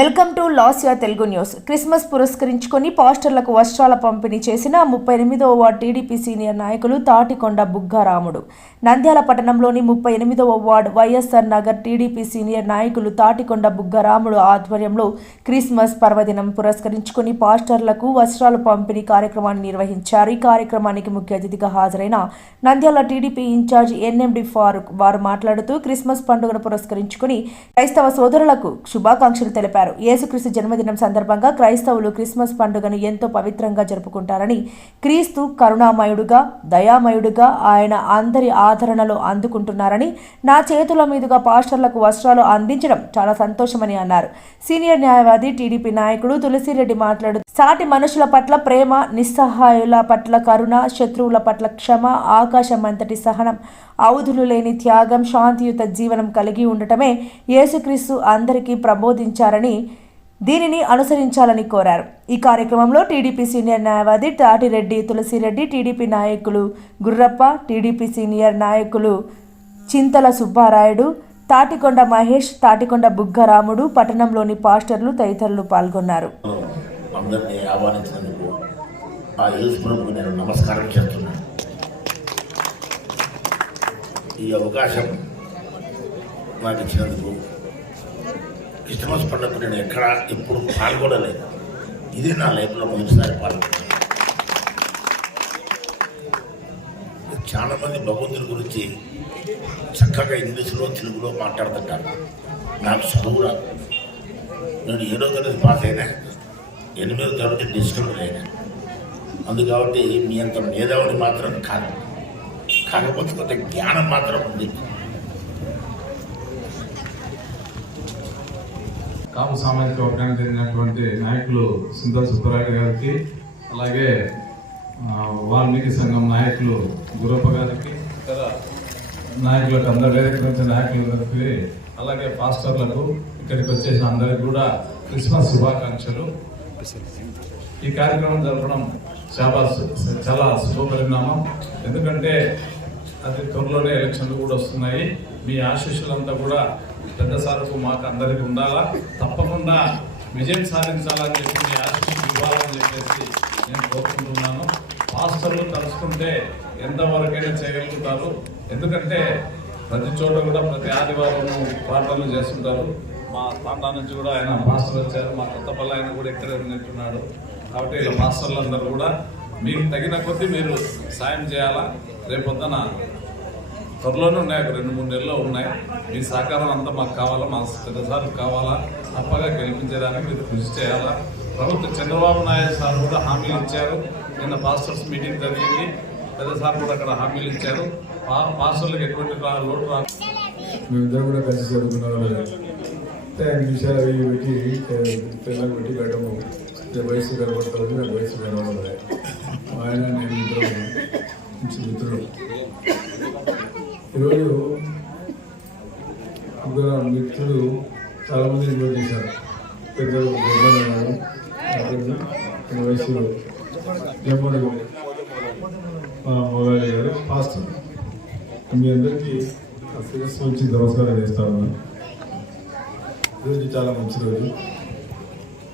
Welcome to Lasya Telugu news. Christmas పురస్కరించుకొని పాస్టర్లకు వస్త్రాల పంపిణీ చేసిన ముప్పై ఎనిమిదవ వార్డు టీడీపీ సీనియర్ నాయకులు తాటికొండ బుగ్గారాముడు. నంద్యాల పట్టణంలోని ముప్పై ఎనిమిదవ ward YSR Nagar TDP senior నాయకులు తాటికొండ బుగ్గారాముడు ఆధ్వర్యంలో క్రిస్మస్ పర్వదినం పురస్కరించుకొని పాస్టర్లకు వస్త్రాల పంపిణీ కార్యక్రమాన్ని నిర్వహించారు. ఈ కార్యక్రమానికి ముఖ్య అతిథిగా హాజరైన Nandyal TDP in-charge NMD Farooq. వారు మాట్లాడుతూ క్రిస్మస్ పండుగను పురస్కరించుకుని క్రైస్తవ సోదరులకు శుభాకాంక్షలు తెలిపారు. యేసుక్రీస్తు జన్మదినం సందర్భంగా క్రైస్తవులు క్రిస్మస్ పండుగను ఎంతో పవిత్రంగా జరుపుకుంటారని క్రీస్తు కరుణామయుడుగా దయామయుడుగా ఆయన అందరి ఆదరణలో అందుకుంటున్నారని నా చేతుల మీదుగా పాస్టర్లకు వస్త్రాలు అందించడం చాలా సంతోషమని అన్నారు. సీనియర్ న్యాయవాది టీడీపీ నాయకుడు తులసిరెడ్డి మాట్లాడుతూ సాటి మనుషుల పట్ల ప్రేమ నిస్సహాయుల పట్ల కరుణ శత్రువుల పట్ల క్షమ ఆకాశం అంతటి సహనం అవధులు లేని త్యాగం శాంతియుత జీవనం కలిగి ఉండటమే యేసుక్రీస్తు అందరికీ ప్రబోధించారని దీనిని అనుసరించాలని కోరారు. ఈ కార్యక్రమంలో టీడీపీ సీనియర్ న్యాయవాది తాటిరెడ్డి తులసిరెడ్డి టీడీపీ నాయకులు గుర్రప్ప టీడీపీ సీనియర్ నాయకులు చింతల సుబ్బారాయుడు తాటికొండ మహేష్ తాటికొండ బుగ్గరాముడు పట్టణంలోని పాస్టర్లు తదితరులు పాల్గొన్నారు. అందరినీ ఆహ్వానించినందుకు ఆ నేను నమస్కారం చేస్తున్నాను. ఈ అవకాశం నాకు ఇచ్చినందుకు క్రిస్మస్ పండుగ నేను ఎక్కడ ఎప్పుడు పాల్గొనలేదు. ఇది నా లైఫ్లో మొదటిసారి పాల్గొన్నాను. చాలామంది భగవంతుడి గురించి చక్కగా ఇంగ్లీష్లో తెలుగులో మాట్లాడుతుంటారు. నాకు చదువు రాదు. నేను ఏడో తరగతి పాస్ అయినా ఎనిమిదో తరగతి డిస్కౌంట్ అయినా. అందు కాబట్టి మీ అంత మేధావుని మాత్రం కాదు. కాకపోతే కొంత జ్ఞానం మాత్రం ఉంది. కాపు సామాజిక వర్గానికి చెందినటువంటి నాయకులు సుందర్ సుబ్బరాయుడు గారికి అలాగే వాల్మీకి సంఘం నాయకులు గురప్ప గారికి ఇతర నాయకులకు అందరు వేదిక నుంచి నాయకులందరికీ అలాగే పాస్టర్లకు ఇక్కడికి వచ్చేసిన అందరికి కూడా క్రిస్మస్ శుభాకాంక్షలు. ఈ కార్యక్రమం జరపడం చాలా చాలా శుభపరిణామం. ఎందుకంటే అతి త్వరలోనే ఎలక్షన్లు కూడా వస్తున్నాయి. మీ ఆశీస్సులంతా కూడా పెద్ద సార్కు మాకు అందరికీ ఉండాలా? తప్పకుండా విజయం సాధించాలని చెప్పి మీ ఆశీస్సులు ఇవ్వాలని చెప్పేసి నేను కోరుకుంటున్నాను. పాస్టర్లు తలుచుకుంటే ఎంతవరకైనా చేయగలుగుతారు. ఎందుకంటే ప్రతి చోట కూడా ప్రతి ఆదివారం ప్రార్థనలు చేస్తుంటారు. మా తాండా నుంచి కూడా ఆయన పాస్టర్ వచ్చారు. మా కొత్తపల్లి ఆయన కూడా ఇక్కడే ఉన్నట్టున్నాడు కాబట్టి ఇలా పాస్టర్లు అందరూ కూడా మీకు తగిన కొద్దీ మీరు సాయం చేయాలా? రేపొద్దున త్వరలోనే ఉన్నాయి ఒక రెండు మూడు నెలల్లో ఉన్నాయి. మీ సహకారం అంతా మాకు కావాలా? మా పెద్దసార్లు కావాలా? తప్పగా గెలిపించడానికి మీరు కృషి చేయాలా? ప్రభుత్వం చంద్రబాబు నాయుడు సార్ కూడా హామీలు ఇచ్చారు. నిన్న పాస్టర్స్ మీటింగ్ జరిగింది. పెద్దసార్ కూడా అక్కడ హామీలు ఇచ్చారు. పాస్టర్లకు ఎటువంటి లోటు రా మేమిద్దరం కూడా కలిసి విషయాలు పెట్టి పిల్లలు పెట్టి పెట్టము. వయసు కనబడుతుంది నాకు వయసు కనబడదు ఆయన నేను ఇద్దరం. మంచి మిత్రుడు ఈరోజు ఇద్దరు మిత్రులు చాలామంది ఇన్వైట్ చేశారు. పెద్దలు గొప్పలు వయసులో. జమ్మడు మొగాలి గారు పాస్టర్. మీ అందరికీ ఆ శిరస్సు వచ్చి నమస్కారం చేస్తా ఉన్నాను ఈరోజు చాలా మంచి రోజు.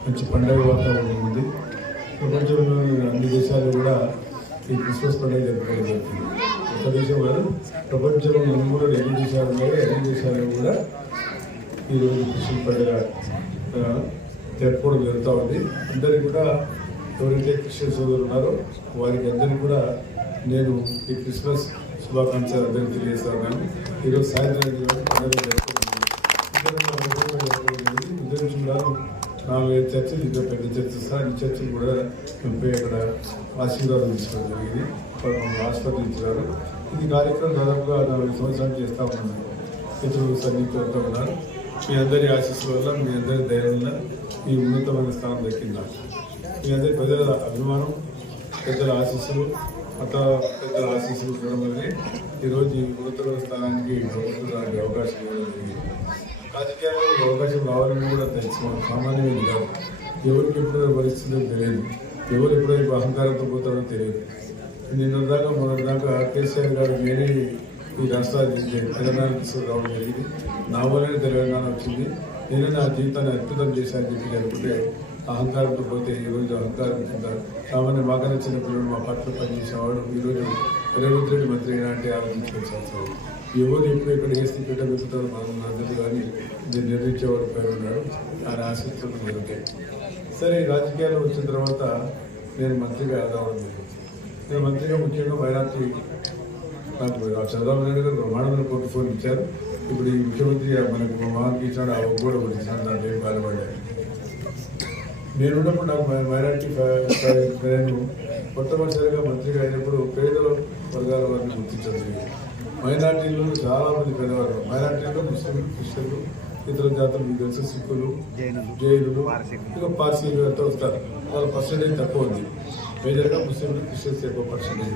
మంచి పండగ వాతావరణం ఉంది. ప్రపంచంలో దేశాలు కూడా ఈ క్రిస్మస్ పండుగ జరుపుకోవడం జరుగుతుంది. ఒక దేశం కాదు ప్రపంచంలో నలుగురు ఎన్ని దేశాలు ఉన్నాయో. అన్ని దేశాలు కూడా ఈరోజు క్రిస్మస్ పండుగ జరుపుకోవడం జరుగుతూ ఉంది. అందరికీ కూడా ఎవరైతే క్రిస్టియన్ సోదరులు ఉన్నారో వారికి అందరికీ కూడా నేను ఈ క్రిస్మస్ శుభాకాంక్షలు అందరికీ తెలియజేస్తాను ఈరోజు సాయంత్రం ఈ రోజు పండుగ జరుపుకుంటున్నాను నాలుగైదు చర్చలు ఇంకా పెద్ద చర్చలు సార్ ఈ చర్చలు కూడా మేము పోయి అక్కడ ఆశీర్వాదం తీసుకోవడం జరిగింది. వాళ్ళు ఆస్వాదించారు ఇది కార్యక్రమం దాదాపుగా నలభై సంవత్సరాలు చేస్తూ ఉన్నాను ఇతరులు సన్నిహితులతో ఉన్నారు. మీ అందరి ఆశీస్సుల వల్ల మీ అందరి దయ వల్ల ఈ ఉన్నతమైన స్థానం దక్కింది. మీ అందరి ప్రజల అభిమానం పెద్దల ఆశీస్సులు మత పెద్దల ఆశీస్సులు ఉండడం వల్లనే ఈరోజు ఈ ఉన్నతమైన స్థానానికి ప్రభుత్వం అవకాశం ఇవ్వడం జరిగింది. రాజకీయాల్లో అవకాశం రావాలని కూడా తెలుసు. మనకు సామాన్యమైన కాదు. ఎవరికి ఎప్పుడు పరిస్థితుందో తెలియదు. ఎవరు ఎప్పుడైపు అహంకారంతో పోతారో తెలియదు. నిన్న దాకా మొన్న దాకా కేసీఆర్ గారు నేనే ఈ రాష్ట్రానికి తెలంగాణ రావడం జరిగింది. నా వల్లనే తెలంగాణ వచ్చింది. నేనే నా జీవితాన్ని అద్భుతం చేశానని చెప్పి అనుకుంటే అహంకారంతో పోతే ఈరోజు అహంకారం కింద సామాన్య బాగా నచ్చిన పిల్లలు మా పట్ల పనిచేసేవాడు. ఈరోజు రేవంత్ రెడ్డి మంత్రి అయినా అంటే ఆలోచించాల్సిన ఎవరు ఎప్పుడు ఇక్కడ ఏ స్థితి వెతుకుతారో మనం అందరూ కానీ దీన్ని నిర్ణయించేవాడు పైన ఉన్నాడు ఆ ఆశిస్తులు జరుగుతాయి సరే రాజకీయాలు వచ్చిన తర్వాత నేను మంత్రిగా రావడం జరిగింది. నేను మంత్రిగా ముఖ్యంగా మైనార్టీ నాకు చంద్రబాబు నాయుడు గారు బ్రహ్మాండమైన పోర్ట్ఫోన్ ఇచ్చారు. ఇప్పుడు ఈ ముఖ్యమంత్రి మనకు మహాన్కి ఇచ్చాడు ఆ ఒక్క కూడా ఇచ్చాను దాని పేరు ఏం బాధపడ్డాడు నేను నాకు మై- నేను మొట్టమొదటిసారిగా మంత్రిగా అయినప్పుడు పేదల వర్గాల వారిని గుర్తించడం జరిగింది. మైనార్టీలు చాలా మంది పేదవారు. మైనార్టీలు ముస్లింలు క్రిస్టియన్లు ఇతర జాతులు మీకు తెలుసు సిక్కులు జైనులు ఇంకా పార్సీలు అంతా వస్తారు. వాళ్ళ పర్సెంటేజ్ తక్కువ ఉంది. మేజర్గా ముస్లింలు క్రిస్టియన్స్ ఎక్కువ పర్సెంటేజ్